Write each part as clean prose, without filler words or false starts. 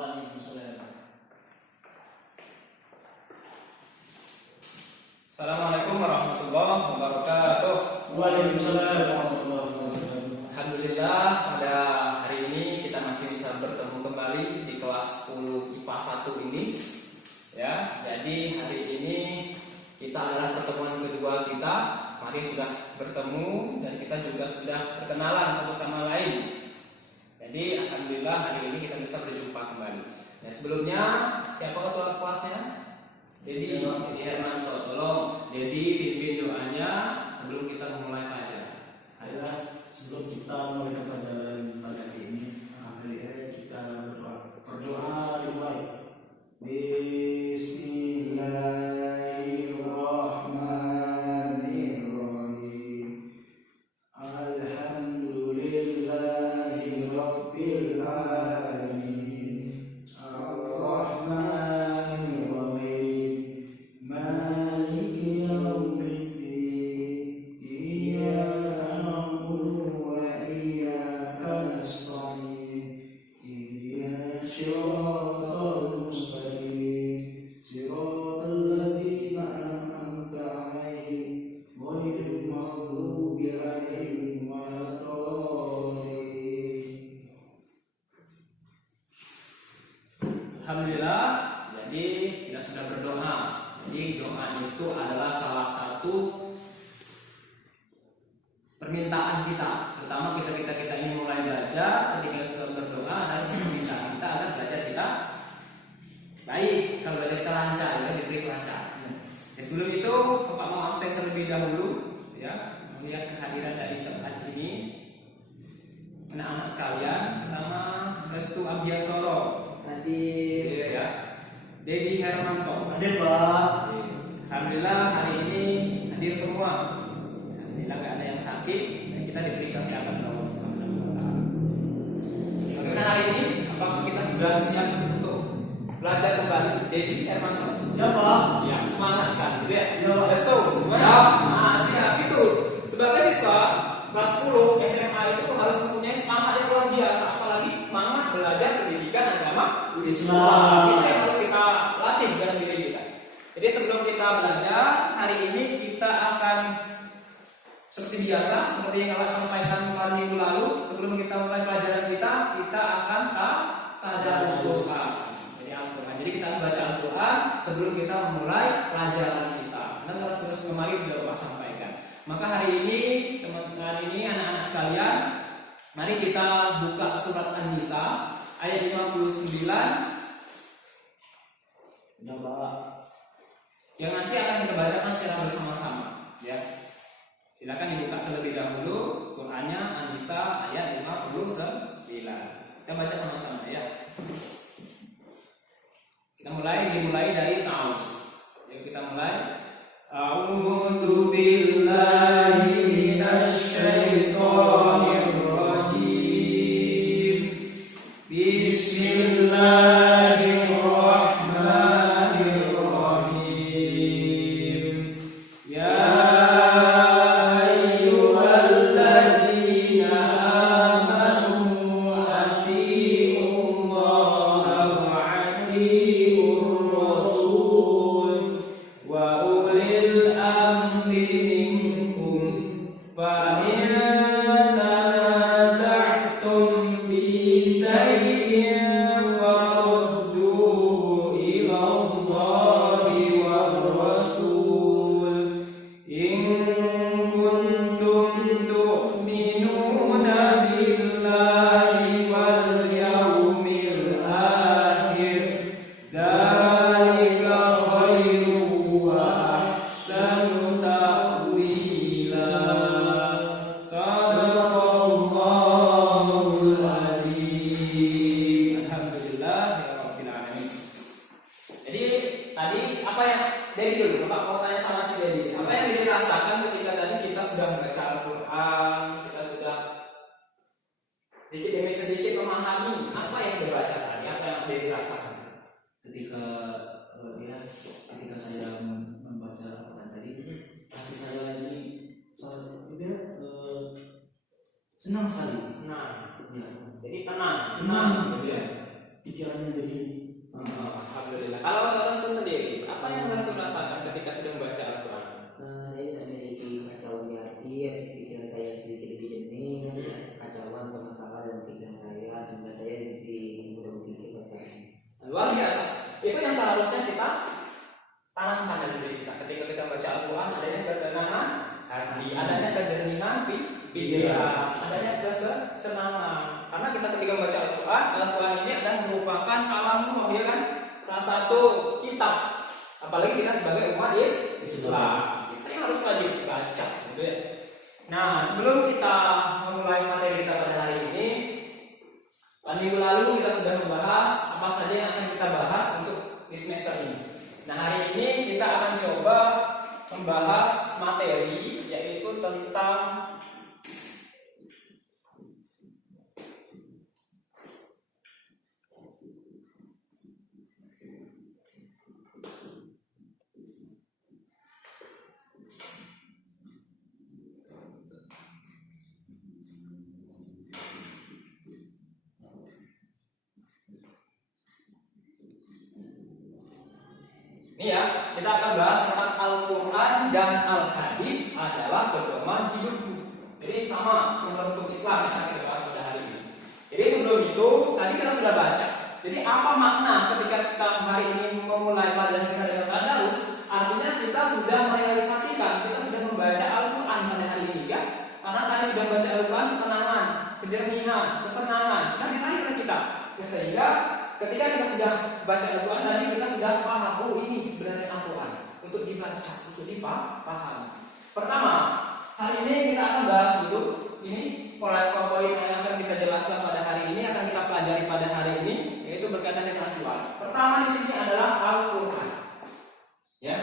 Waalaikumsalam. Assalamualaikum warahmatullahi wabarakatuh. Waalaikumsalam warahmatullahi wabarakatuh. Alhamdulillah pada hari ini kita masih bisa bertemu kembali di kelas 10 IPA 1 ini. Ya, jadi hari ini kita adalah pertemuan kedua kita. Mari sudah bertemu dan kita juga sudah berkenalan satu sama lain. Jadi alhamdulillah hari ini kita bisa berjumpa kembali. Nah, sebelumnya siapa ketua kelasnya? Dedi Hermanto. Tolong Dedi pimpin doanya sebelum kita memulai pelajaran. Ayo, sebelum kita mulai pelajaran pada hari ini, kita berdoa dimulai. Bismillahirrahmanirrahim. Alhamdulillahirabbil alamin. Ar-Rahmanir-Rahim. Maliki yaumiddin. Iyyaka na'budu wa iyyaka nasta'in. Ihdinas siratal mustaqim. Siratal ladzina an'amta 'alaihim ghairil maghdubi 'alaihim waladdallin. Alhamdulillah, jadi kita sudah berdoa. Jadi doa itu adalah salah satu permintaan kita, terutama kita ini mulai belajar. Ketika kita sudah berdoa, adalah permintaan kita agar belajar kita baik, kalau belajar kita lancar, kita diberi kelancaran. Ya, sebelum itu, Bapak mau absen terlebih dahulu, ya, melihat kehadiran dari tempat ini. Anak-anak sekalian, pertama Restu Abiantoro. Hadir. Iya ya. Dedi Hermanto. Hadir, Pak. Alhamdulillah hari ini hadir semua. Alhamdulillah nggak ada yang sakit dan kita diberi kesehatan oleh Allah Subhanahu wa taala. Bagaimana hari ini? Apakah kita sudah siap untuk belajar kembali? Dedi Hermanto. Siapa? Siap. Semangat sekali, gitu ya. Iya, Pak. Restu. Gimana? Nah, siap itu. Sebagai siswa kelas 10 SMA itu harus mempunyai semangat yang luar biasa, apalagi semangat belajar pendidikan agama Islam. Itu yang harus kita latih dalam diri kita. Jadi sebelum kita belajar hari ini, kita akan seperti biasa, seperti yang Allah sampaikan kemarin minggu lalu, sebelum kita mulai pelajaran kita akan tadarus Quran. Jadi Al-Quran. Jadi kita baca Al-Quran sebelum kita memulai pelajaran kita. Dan terus kemarin sudah Bapak sampaikan. Maka hari ini teman-teman ini anak-anak sekalian, mari kita buka surat An-Nisa ayat 59 Ya, Pak. yang nanti akan kita bacakan secara bersama-sama, ya. Silakan dibuka terlebih dahulu Qurannya An-Nisa ayat 59. Kita baca sama-sama ya. Kita dimulai dari Ta'awuz. Yuk kita mulai. A'udzu billahi minasy syaithanir rajim. Bismillahirrahmanirrahim. Ya ayyuhallazina amanu atiiullaha wa atiiur rasul wa ulil amri minkum fa in tanaza'tum fi shay'in farudduhu ila Allahi war rasul in kuntum tu'minuna billahi wal yawmil akhir zalika khairu wa ahsanu ta'wila. Shadaqallahul azim. Alhamdulillahirabbil alamin. Jadi tadi apa yang Dedi dulu, Bapak mau tanya sama si Dedi. Apa yang dirasakan ketika tadi kita sudah membaca Al-Quran, kita sudah sedikit demi sedikit memahami apa yang dibaca tadi, apa yang Dedi rasakan? Ketika saya membaca Al-Quran tadi, hati saya ini senang sekali. Senang. Ya. Jadi tenang, Senang. gitu ya. pikirannya jadi Alhamdulillah. Kalau Rasul sendiri, apa yang Rasul rasakan ketika sedang membaca Al-Quran? Saya tidak memiliki kekacauan di hati, pikiran saya sedikit lebih jernih, tidak ada kekacauan atau masalah dalam pikiran saya, sehingga saya lebih mudah berpikir bacaan. Luar biasa. Itu yang seharusnya kita tanamkan dalam diri kita. Ketika kita membaca Al-Quran, adanya ketenangan hati, adanya kejernihan pikiran, adanya kesenangan. Karena kita ketika membaca Al-Quran ini adalah merupakan kalamullah, ya kan? Salah satu kitab. Apalagi kita sebagai umat Islam, kita yang harus wajib baca, gitu ya. Nah, sebelum kita memulai materi kita pada hari ini, minggu lalu kita sudah membahas apa saja yang akan kita bahas untuk di semester ini. Nah, hari ini kita akan coba membahas materi yaitu tentang ini ya, kita akan bahas tentang Al-Quran dan Al-Hadis adalah pedoman hidupku. Jadi sama sumber hukum Islam yang akan kita bahas pada hari ini. Jadi sebelum itu, tadi kita sudah baca. Jadi apa makna ketika kita hari ini memulai pelajaran kita dengan tadarus? Artinya kita sudah merealisasikan, kita sudah membaca Al-Quran pada hari ini kan? Karena tadi sudah baca Al-Quran, ketenangan, kejernihan, kesenangan sudah diraih oleh kita. Ya, sehingga ketika kita sudah baca Al-Quran tadi kita sudah paham, oh ini sebenarnya Al-Quran untuk dibaca, untuk dipahami. Pertama, hari ini kita akan bahas dulu ini poin-poin yang akan kita jelaskan pada hari ini, akan kita pelajari pada hari ini, yaitu berkaitan dengan Al-Quran. Pertama di sini adalah Al-Quran. Ya.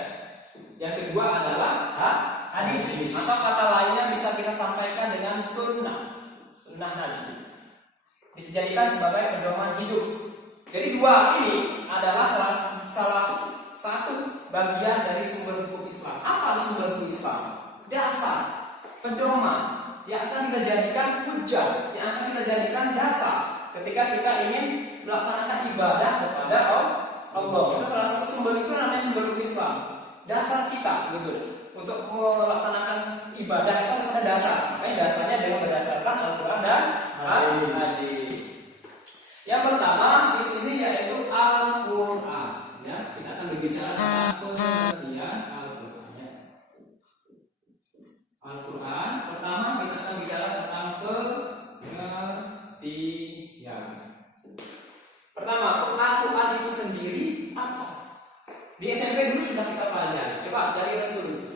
Yang kedua adalah hadis. Atau kata lainnya bisa kita sampaikan dengan sunnah. Sunnah Nabi. Dijadikan sebagai pedoman hidup. Jadi dua ini adalah salah satu bagian dari sumber hukum Islam. Apa itu sumber hukum Islam? Dasar, pedoman yang akan kita jadikan hujah, yang akan kita jadikan dasar ketika kita ingin melaksanakan ibadah kepada Allah. Itu salah satu sumber, itu namanya sumber hukum Islam. Dasar kita gitu. Untuk melaksanakan ibadah itu harus ada dasar. Makanya dasarnya dengan berdasarkan Al-Quran dan hadis. Yang pertama di sini yaitu Al-Quran. Ya, kita akan berbicara tentang pengertian Al-Quran. Ya. Al-Quran. Pertama kita akan bicara tentang pengertian. Pertama, Al-Quran itu sendiri apa? Di SMP dulu sudah kita pelajari. Coba dari les dulu.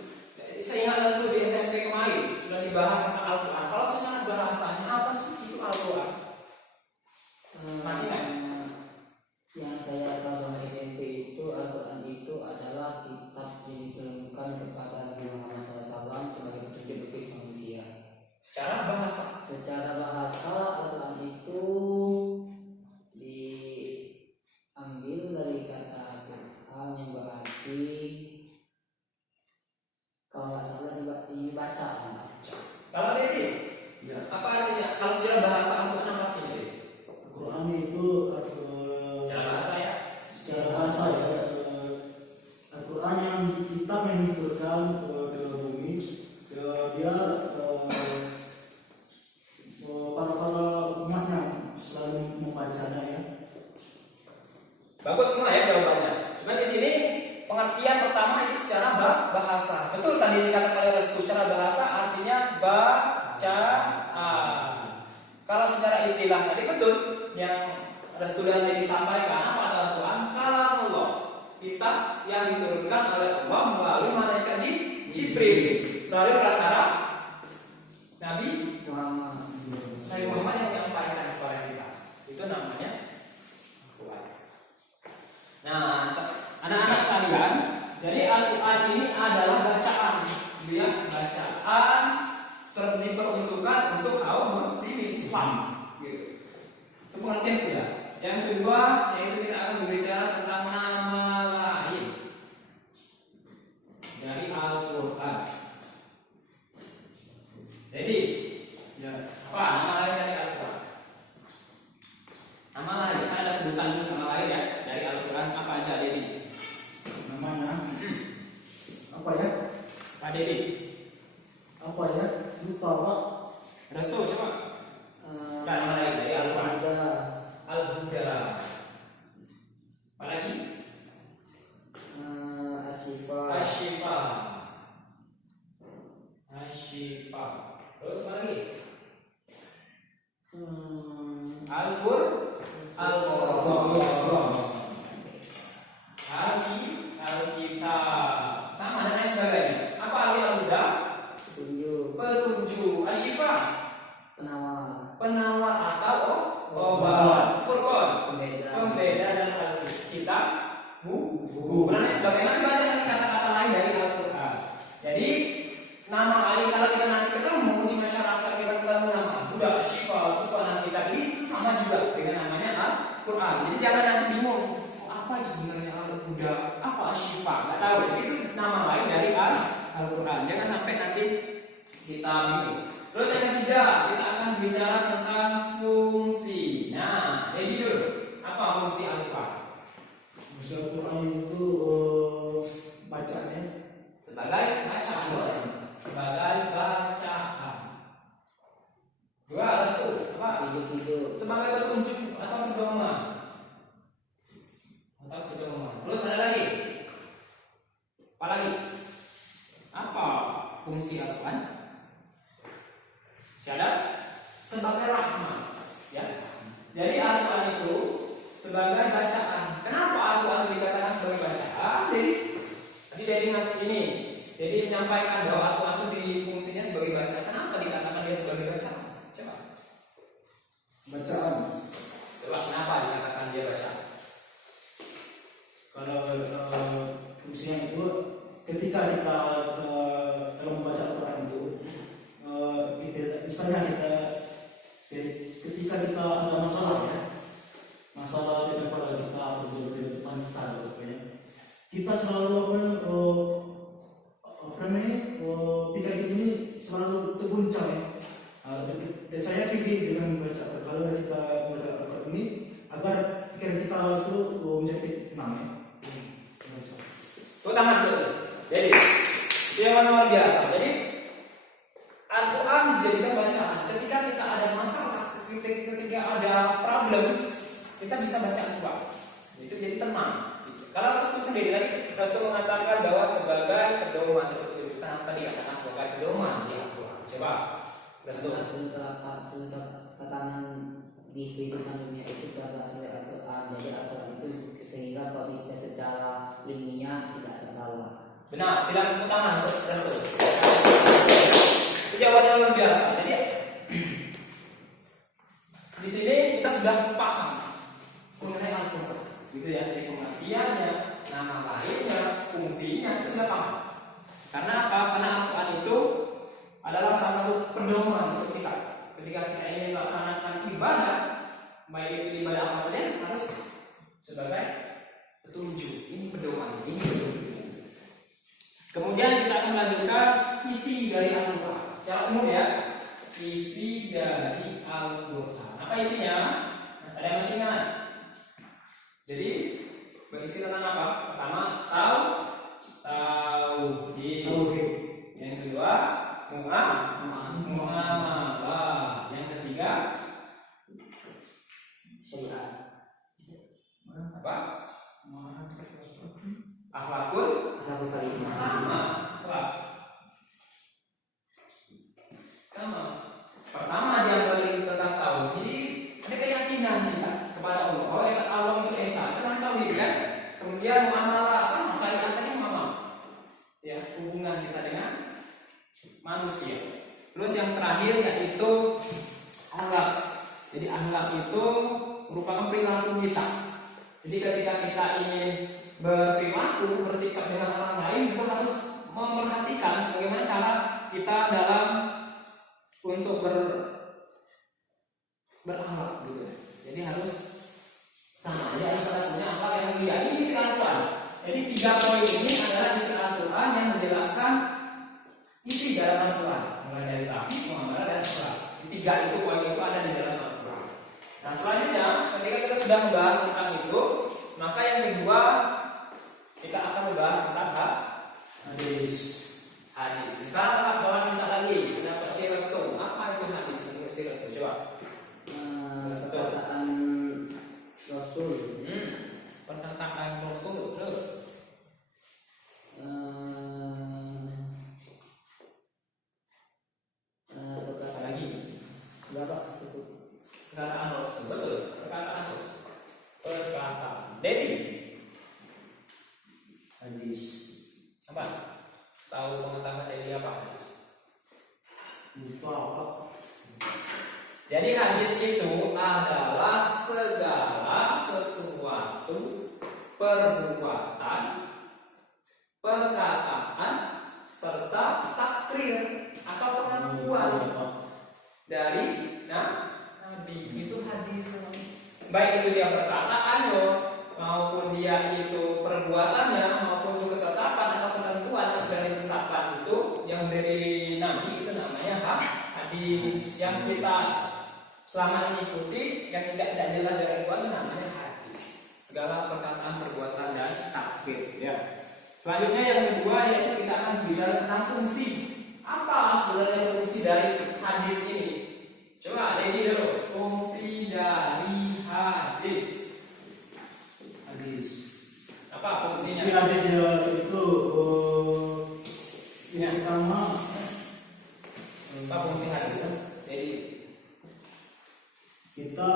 Saya ingat les dulu di SMP kemarin sudah dibahas tentang Al-Quran. Kalau secara bahasanya apa sih itu Al-Quran? Masih kan? Yang saya tahu sama SMP itu Al-Quran itu adalah kitab yang diturunkan kepada Nabi Muhammad SAW sebagai petunjuk bagi manusia. Secara bahasa. Secara bahasa Al-Quran itu diambil dari kata Quran yang berarti kalau nggak salah dibaca. Kalau Dedi, ya. apa artinya? Kalau secara bahasa Al-Quran apa artinya? Quran itu Secara bahasa ya. secara bahasa ya, Al-Quran yang kitab yang diturunkan ke bumi, dia para umatnya selalu membacanya ya. Bagus semua ya jawabannya. Cuman di sini pengertian pertama itu secara bahasa. Betul tadi dikatakan oleh Restu, secara bahasa artinya bacaan. Kalau secara istilah tadi betul yang Restu dan Dedi sampaikan apa Al-Quran? Kalamullah, kitab yang diturunkan oleh Allah melalui malaikat Jibril, melalui perantara Nabi Muhammad yang menyampaikan kepada kita. Itu namanya Al-Quran. Nah, anak-anak sekalian, jadi Al-Quran ini adalah bacaan, dia bacaan diperuntukkan untuk kaum muslimin Islam. Gitu. Itu pengertian sudah. Yang kedua, yaitu kita akan berbicara tentang nama lain dari Al-Quran. Jadi, ya, apa nama lain dari Al-Quran? Nama lain, ada sebutan terakhir ya dari Al-Quran apa aja Dedi? Namanya apa ya? Pak Dedi. Apa ya? Lupa Pak. Restu coba. Enggak, yang lain dari Al-Quran. Al-Huda. Apa lagi? Asyifa. Asyifa. Terus apa lagi? Al-Furqan. Alkitab. Sama dan lain sebagainya. Apa Al-Huda? Petunjuk. Asyifa. Penawar atau obat. Furqan. Pembeda dan Alkitab. Buku. Dan lain sebagainya. Masih banyak kata-kata lain dari Al-Quran. Jadi nama kali kalau kita nanti ketemu di masyarakat kita ketemu nama Buddha, Asyifa, Furqan, Alkitab itu sama juga dengan namanya Al-Quran. Jadi jangan nanti bingung apa itu sebenarnya Al-Buddha, apa Asyifa, nggak tahu. Itu nama lain dari Al-Quran. Jangan sampai nanti kita bingung. Terus yang ketiga kita akan bicara tentang fungsi. Nah, jadi dulu apa fungsi Al-Quran? Fungsi Al-Quran itu bacanya Sebagai bacaan. Sebagai bacaan. Dua restu apa? Sebagai petunjuk atau pedoman. Terus ada lagi. Apa lagi? Apa fungsi Al-Quran? Syahadat sebagai rahmat, ya. Jadi Al-Quran itu sebagai bacaan. Kenapa Al-Quran dikatakan sebagai bacaan? Jadi menyampaikan bahwa Al-Quran itu difungsinya sebagai bacaan. Kenapa dikatakan dia sebagai bacaan? Coba. bacaan. Coba kenapa dikatakan dia bacaan? Kalau fungsinya itu ketika kita dalam membaca Al-Quran itu misalnya ketika kita ada masalah ya, masalah di kepala kita atau di depan kita selalu pikiran kita ini selalu terguncang ya. Dan saya pikir dengan membaca kalau kita membaca Al-Quran ini agar pikiran kita itu menjadi tenang ya. Tangan dulu. Jadi itu yang luar biasa. Jadi Al-Quran dijadikan bacaan. Ketika kita ada masalah, ketika ada problem, kita bisa baca Al-Quran. Itu jadi tenang. Kalau Rasul sendiri tadi Rasul mengatakan bahwa sebagai pedoman tertutup. Kenapa dikatakan sebagai pedoman di Al-Quran? Coba Rasul. Katakan di kehidupan dunia itu berasal dari Al-Quran. Jadi Al-Quran itu sehingga kalau kita secara ilmiah tidak ada salah. Benar, silakan tepuk tangan untuk Rasul. Itu jawabannya luar biasa. Jadi di sini kita sudah paham mengenai Al-Quran, gitu ya, dari pengertiannya, nama lainnya, fungsinya itu sudah paham. Karena apa? Karena Al-Quran itu adalah salah satu pedoman untuk kita. Ketika kita ingin melaksanakan ibadah, baik itu ibadah apa saja, harus sebagai petunjuk. Ini pedoman, ini petunjuk. Kemudian kita akan melanjutkan isi dari Al-Quran. Secara umum ya, isi dari Al-Quran. Apa isinya? Ada yang masih ingat? Jadi berisi tentang apa? Pertama, tauhid. Yang kedua, muamalah. Yang ketiga, Syariat. apa? Akhlakul karimah. sama. Pertama dia beri tentang tauhid. Ada keyakinan kita kepada Allah. Oh, Allah itu esa. Tentang tauhid kan. Kemudian muamalah sama syariatnya muamalah. Ya, hubungan kita dengan manusia. Terus yang terakhir yaitu akhlak. Jadi akhlak itu merupakan perilaku kita. Jadi ketika kita ingin berperilaku, bersikap dengan orang lain, kita harus memperhatikan bagaimana cara kita dalam untuk berakhlak gitu. Jadi harus sama, jadi harus ada punya akhlak yang mulia. Ini isi Al-Quran. Jadi 3 poin ini adalah isi Al-Quran yang menjelaskan isi dalam Al-Quran, mulai dari tauhid, muamalah dan akhlak. 3 itu poin itu ada di dalam Al-Quran. Nah selanjutnya, ketika kita sudah membahas tentang itu, Dedi, Hadis. apa? Tahu pengetahuan Dedi apa hadis? Lupa apa? Jadi hadis itu adalah segala sesuatu perbuatan, perkataan, serta takrir atau pengakuan dari Nabi. Itu hadis. Baik itu dia perkataan maupun dia itu perbuatannya maupun itu ketetapan atau ketentuan yang sudah ditetapkan itu yang dari Nabi itu namanya hadis. Yang kita selama mengikuti yang tidak jelas dari Al-Quran itu namanya hadis. Segala perkataan, perbuatan dan takbir. Ya. Selanjutnya yang kedua yaitu kita akan bicara tentang fungsi. Apa sebenarnya fungsi dari hadis ini? Coba ini dulu. Fungsi dari hadis. Hadis. Apa fungsinya? Si hadis itu yang pertama Apa fungsi hadis? Jadi kita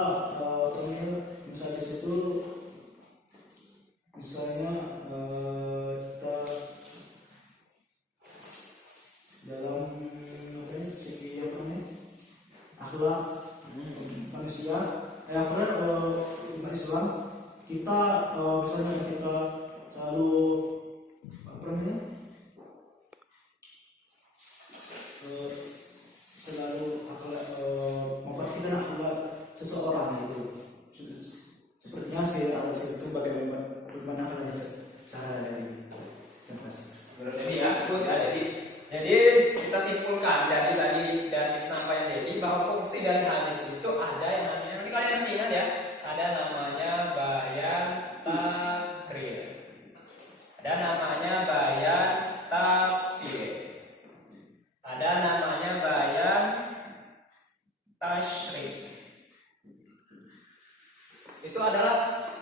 misalnya di situ misalnya kita dalam segi akhlak manusia umat Islam kita misalnya kita selalu selalu memperhatikan akhlak seseorang itu sepertinya saya harus itu bagaimana sehari-hari. Terima kasih. jadi ya, terus ya jadi kita simpulkan dari sampaian Dedi bahwa fungsi dari hadis itu ada yang namanya, nanti kalian masih ingat ya, ada namanya bayan takrir, ada namanya bayan tafsir, ada namanya bayan tasyrik. Itu adalah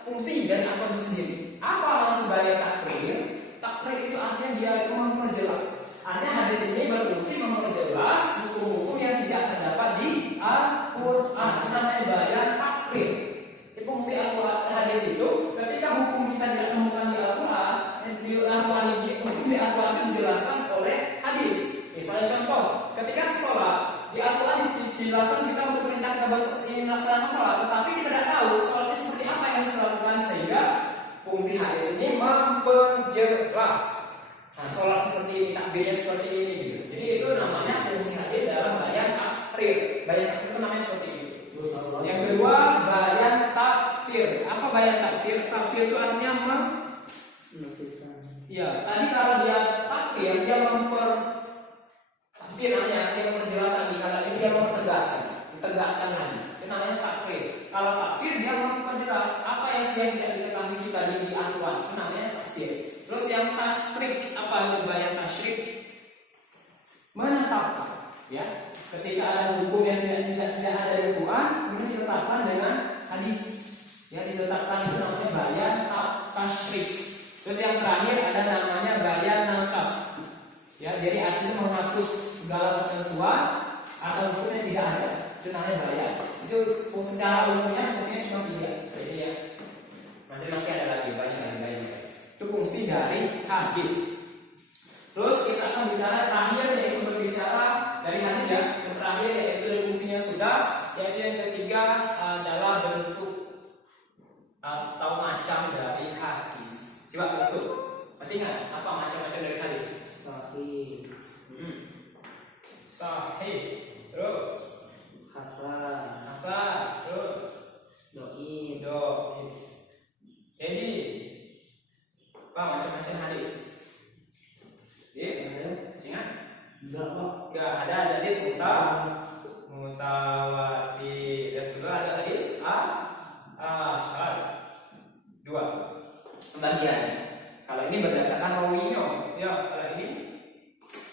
fungsi dari apa itu sendiri. Apa maksud bayan takrir? Takrir itu artinya dia itu memperjelas. Artinya hadis ini berfungsi memperjelas hukum-hukum yang tidak terdapat di Al-Quran. Namanya bayan takrir. Fungsi hadis itu ketika hukum kita tidak temukan di Al-Quran, hukum di Al-Quran itu dijelaskan oleh hadis. Misalnya contoh, ketika sholat di Al-Quran dijelaskan kita untuk perintah ini melaksanakan sholat, tetapi kita tidak tahu sholatnya seperti apa yang harus dilakukan, sehingga fungsi hadis ini memperjelas. Nah, sholat seperti ini, takbirnya seperti ini gitu. Jadi itu namanya fungsi hadis dalam bayan takrir. Bayan takrir itu namanya seperti itu. Yang kedua, bayan tafsir. Apa bayan tafsir? Tafsir itu artinya ya, tadi kalau dia takrir, dia tafsir artinya dia memperjelas lagi. Kalau ini dia ditegaskan lagi. Itu namanya takrir. Kalau tafsir dia memperjelas apa yang sedang tidak diketahui kita di Al-Quran. Itu namanya tafsir. Terus yang tasyrik, apa itu bayan tasyrik? Menetapkan, ya. Ketika ada hukum yang tidak ada di Al-Quran, kemudian ditetapkan dengan hadis. Ya, ditetapkan itu namanya bayan tasyrik. Terus yang terakhir ada namanya bayan nasab. Ya, jadi artinya menghapus segala ketentuan atau hukum yang tidak ada. Itu namanya bayan. Itu secara umumnya fungsinya cuma 3. Jadi ya, masih ada lagi banyak. Itu fungsi dari hadis. Terus kita akan bicara terakhir, yaitu berbicara dari hadis ya. Yang terakhir yaitu dari fungsinya sudah, yaitu yang ketiga adalah bentuk atau macam dari hadis. Coba itu masih ingat apa macam-macam dari hadis? Sahih, Sahih, terus hasan, terus doif. Jadi apa macam-macam hadis? Ingat? Enggak, Pak. Enggak ada hadis mutawatir. Dan kedua ada hadis ahad. 2 pembagiannya. Kalau ini berdasarkan rawinya, ya kalau ini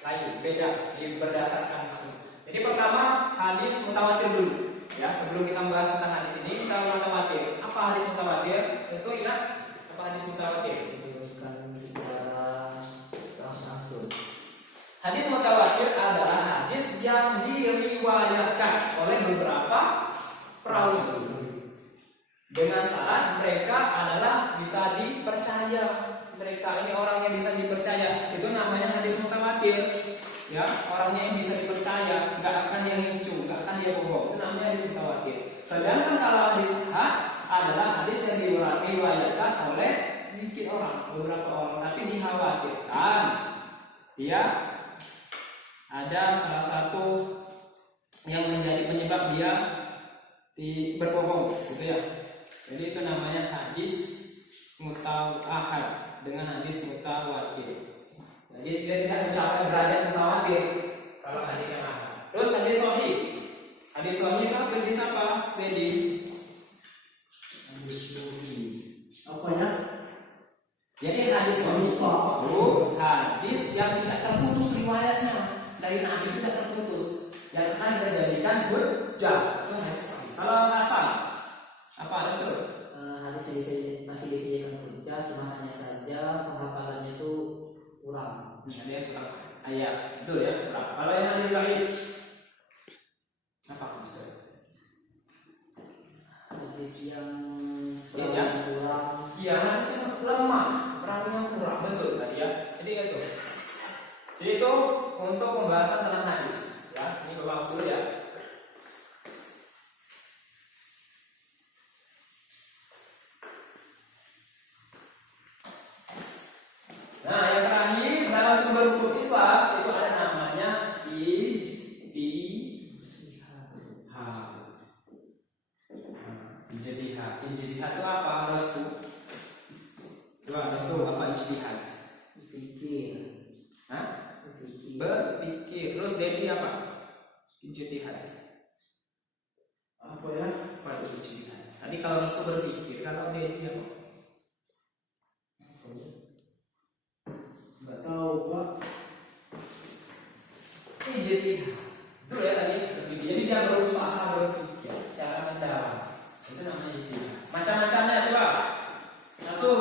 lain, beda, berdasarkan sini. Jadi pertama hadis mutawatir dulu. Ya, sebelum kita membahas tentang hadis ini, kita mutawatir. Apa hadis mutawatir? Terus ingat apa hadis mutawatir? Bukan secara langsung. Hadis mutawatir adalah hadis yang diriwayatkan oleh beberapa perawi dengan syarat mereka adalah bisa dipercaya. Mereka ini orang yang bisa dipercaya. Itu namanya hadis mutawatir. Ya, orangnya yang bisa dipercaya, nggak akan dia ngincu, nggak akan dia bohong. Itu namanya hadis mutawatir. Sedangkan kalau hadis ahad adalah hadis yang diriwayatkan oleh sedikit orang, beberapa orang, tapi dikhawatirkan dia ada salah satu yang menjadi penyebab dia berbohong, gitu ya. Jadi itu namanya hadis mutawatir dengan hadis mutawatir. Jadi dia tidak mencapai derajat mutawatir kalau hadis yang ahad. Terus hadis sahih. Hadis sahih itu hadis apa? Steady. Hadis sahih. Apa ya? Jadi hadis sahih itu hadis yang tidak terputus riwayatnya, dari Nabi tidak terputus, yang akan dijadikan hujjah. Itu hadis sahih. Kalau hasan apa ada terus? Hadis masih disediakan hujjah, cuma hanya saja penghafalannya itu kurang. Ada yang kurang ayat, betul ya, kurang. Kalau yang hadis lain apa maksudnya? Hadis yang Hadis yang kurang. Iya, hadis yang lemah, perawinya kurang, betul tadi ya. Jadi itu untuk pembahasan tentang hadis. Ya, ini Bapak usul ya. Nah, yang terakhir dalam sumber hukum Islam itu ada namanya ijtihad. Ijtihad itu apa? Restu. Restu apa ijtihad? Berpikir. Hah? Berpikir. Berpikir. Terus Devi apa? Ijtihad. Apa ya? Apa itu ijtihad? Tadi kalau restu berpikir, kalau Devi apa? Nggak tahu Pak. Ijtihad. Betul ya tadi. Jadi dia berusaha berpikir secara mendalam. Itu namanya ijtihad. Macam-macamnya coba. Satu.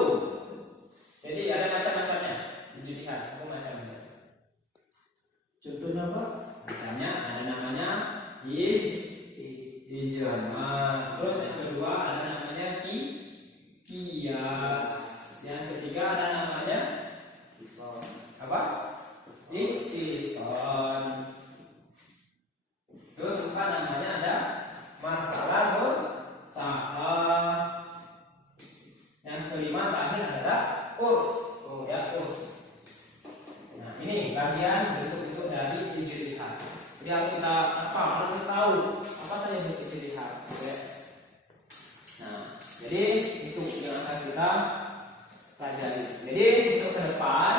Jadi ada macam-macamnya. Ijtihad itu macamnya. Contohnya Pak? Macamnya ada namanya ijma. Terus yang kedua ada namanya qiyas. Yang ketiga ada namanya apa? Ikhtisan. Terus empat namanya ada masalah mursalah. Yang kelima terakhir adalah urf. Oh ya, urf. Nah, ini bagian bentuk-bentuk dari ijtihad. Jadi harus kita harus kita tahu apa saja bentuk ijtihad. Ya. Nah, jadi itu yang akan kita pelajari. Jadi untuk ke depan,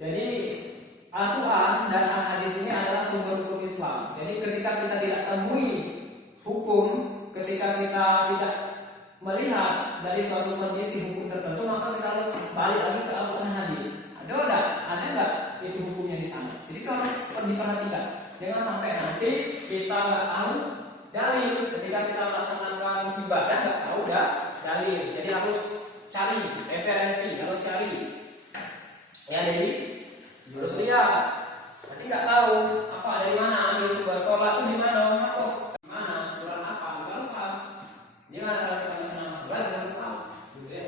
jadi Al-Quran dan Al-Hadis ini adalah sumber hukum Islam. Jadi ketika kita tidak temui hukum, ketika kita tidak melihat dari suatu kondisi hukum tertentu, maka kita harus balik lagi ke Al-Quran dan Hadis. Ada nggak itu hukumnya di sana? Jadi itu harus diperhatikan. Jangan sampai nanti kita nggak tahu dalil ketika kita melaksanakan ibadah, nggak tahu dalil. Jadi harus cari referensi, harus cari. Ya, jadi harus lihat. Nanti nggak tahu apa dari mana ambil sebuah sholat itu di mana, di mana surat apa, kita harus tahu. Jadi kalau kita bisa nama surat, kita harus tahu. Gitu ya.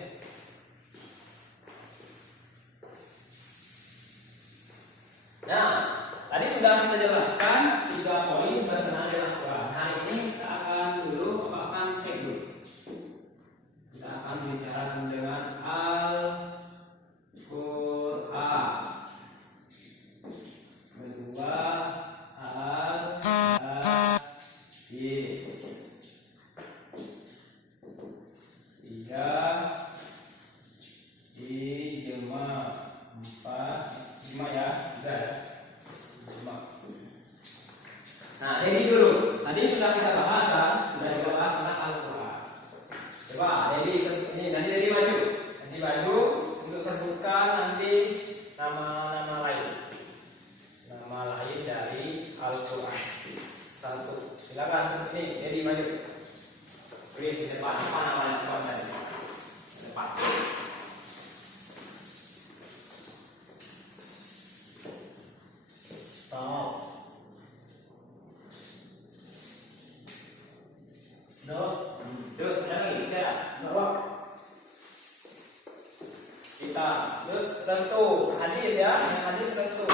kita. Terus restu, hadis ya, yang hadis restu.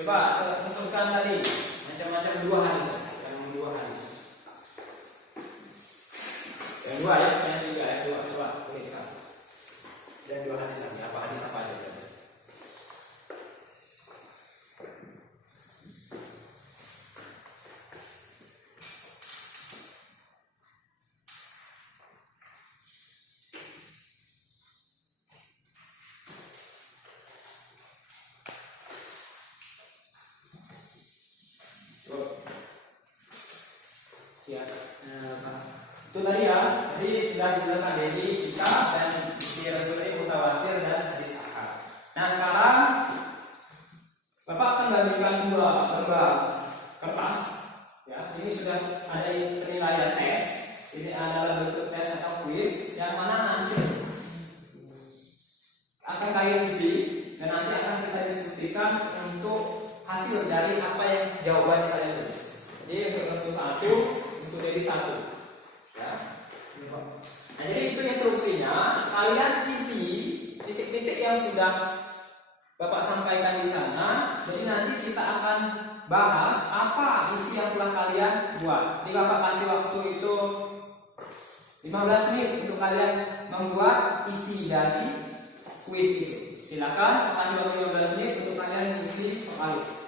Coba tentukan tadi macam-macam dua hadis, yang dua hadis. Yang dua ya, yang tiga, yang dua, coba tuliskan. Yang dua hadis apa hadis apa aja? Itu tadi ya, jadi sudah dijelaskan dari kita dan si Rasul ini mutawatir dan hadis ahad. Nah sekarang Bapak akan bagikan dua lembar kertas. Ya, ini sudah ada penilaian tes. Ini adalah bentuk tes atau kuis yang mana nanti akan kalian isi dan nanti akan kita diskusikan untuk hasil dari apa yang jawaban yang kalian tulis. Jadi untuk restu 1, untuk dari 1. Ya. Nah, jadi itu instruksinya, kalian isi titik-titik yang sudah Bapak sampaikan di sana. Jadi nanti kita akan bahas apa isi yang telah kalian buat. Jadi Bapak kasih waktu itu 15 menit untuk kalian membuat isi dari kuis itu. Silakan kasih waktu 15 menit untuk kalian isi soal itu.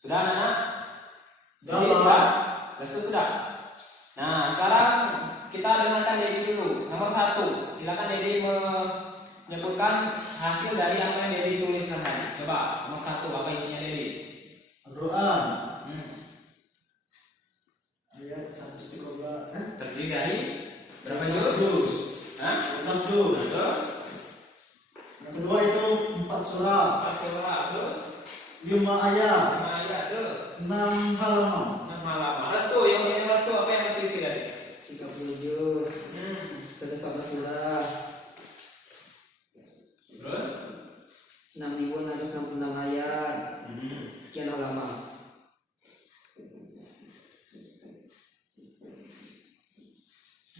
Sudah anak? Jadi sudah? Restu sudah? Nah sekarang kita dengarkan Dedi dulu. Nomor 1, silakan Dedi menyebutkan hasil dari apa yang Dedi tulis tadi. Coba nomor 1, apa isinya Dedi? Al-Quran ayat 113 terdiri dari berapa juz? Hah? 6 juz. Terus? Yang kedua itu 4 surah, 4 surah, terus? 5 ayat, 5 ayat, terus? 6 halaman. 6 halaman. Restu, yang ini restu apa yang harus isi tadi? 30 juz, 114 surah, Terus? 6.666 ayat, sekian halaman.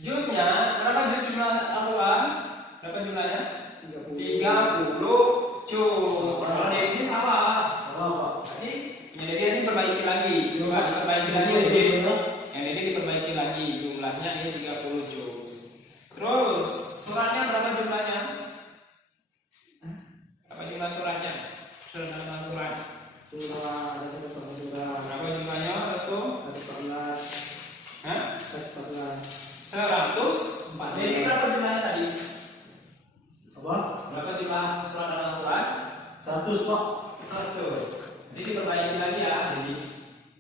Juznya, berapa juz jumlah Al-Quran? Berapa jumlahnya? 30. 30 juz. Kalau dia ini salah. Salah Pak. Jadi yang ini diperbaiki lagi. Coba diperbaiki lagi. Jadi yang ini diperbaiki lagi. Jumlahnya ini 30 juz. Terus suratnya berapa jumlahnya? Apa jumlah suratnya? Surat Al-Quran. Surah ada 114 surah, Berapa jumlahnya? Terus tuh? 114, Hah? 114. 104. Jadi berapa jumlahnya tadi? Apa? Berapa jumlah surat Al-Quran? 100 Pak. 100. Jadi diperbaiki lagi ya. Jadi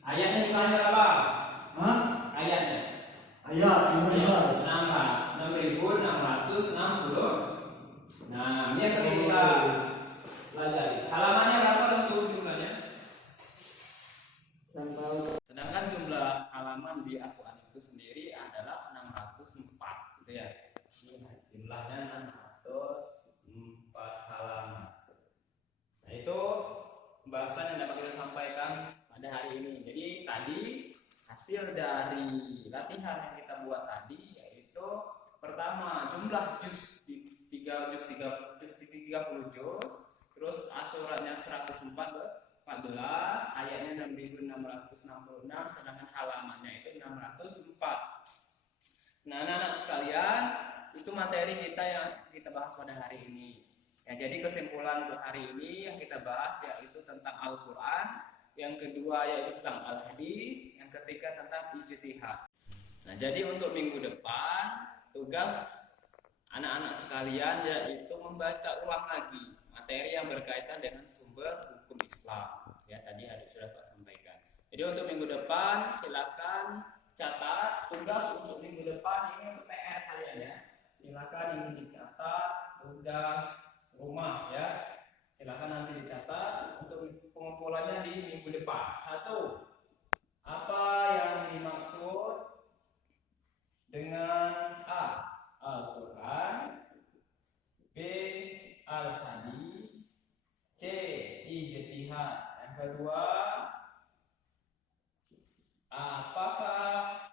ayatnya jumlahnya berapa? Hah? Ayatnya Ayat 15. 6.660. Nah, ini yang sering kita pelajari. Halamannya berapa Rasul jumlahnya? Dan tahu Sedangkan jumlah halaman di Al-Quran itu sendiri adalah 604, gitu ya. Jumlahnya 604 halaman. Nah, itu pembahasan yang dapat kita sampaikan pada hari ini. Jadi tadi hasil dari latihan yang kita buat tadi yaitu pertama jumlah juz di 30 juz, terus suratnya 114, ayatnya 6.666, sedangkan halamannya itu 604. Nah, anak-anak sekalian, itu materi kita yang kita bahas pada hari ini. Ya, jadi kesimpulan untuk hari ini yang kita bahas yaitu tentang Al-Quran, yang kedua yaitu tentang Al-Hadis, yang ketiga tentang ijtihad. Nah, jadi untuk minggu depan tugas anak-anak sekalian yaitu membaca ulang lagi materi yang berkaitan dengan sumber hukum Islam. Ya, tadi sudah Pak sampaikan. Jadi untuk minggu depan silakan catat tugas untuk minggu depan ini untuk PR kalian ya. Silakan ini dicatat tugas rumah ya. Silakan nanti dicatat untuk pengumpulannya di minggu depan. 1. Apa yang dimaksud dengan A. Al-Quran, B. Al-Hadis, C. Ijtihad. Yang kedua, apakah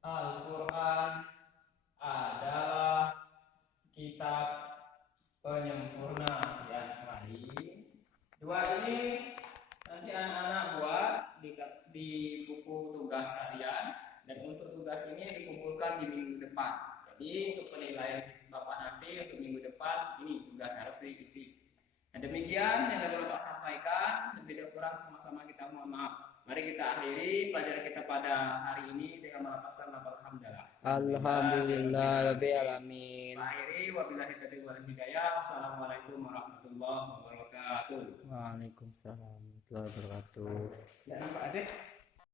Al-Quran adalah kitab penyempurna yang lain? Dua ini nanti anak-anak buat di buku tugas harian, dan untuk tugas ini dikumpulkan di minggu depan. Jadi untuk penilaian Bapak nanti untuk minggu depan ini tugas harus diisi. Nah, demikian yang dapat Bapak sampaikan, lebih dan kurang sama-sama kita mohon maaf. Mari kita akhiri pelajaran kita pada hari ini dengan melafazkan alhamdulillah. Alhamdulillah rabbil alamin. Akhiri wabillahi taufiq wal hidayah. Wassalamualaikum warahmatullahi wabarakatuh. Waalaikumsalam warahmatullahi wabarakatuh. Ya, Pak Ade.